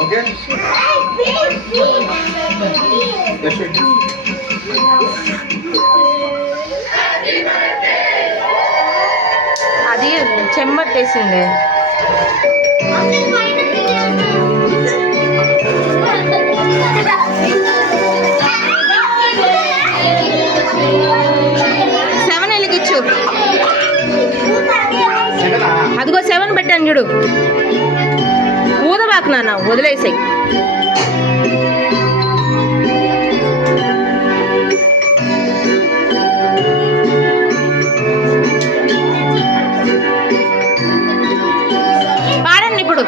ఓకే అది చెమ్మట్టేసింది. సెవెన్ వెలిగిచ్చు. అదిగో సెవెన్ పెట్టాను చూడు. ఊదబాకు నాన్న, వదిలేసాయి. పాడండి ఇప్పుడు.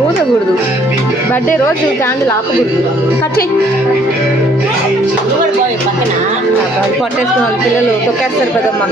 ఊదకూడదు. బర్త్డే రోజు క్యాండిల్ ఆపకూడదు. కట్ చేయి. పట్టేసుకున్నాను, పిల్లలు తొక్కేస్తారు కదమ్మా.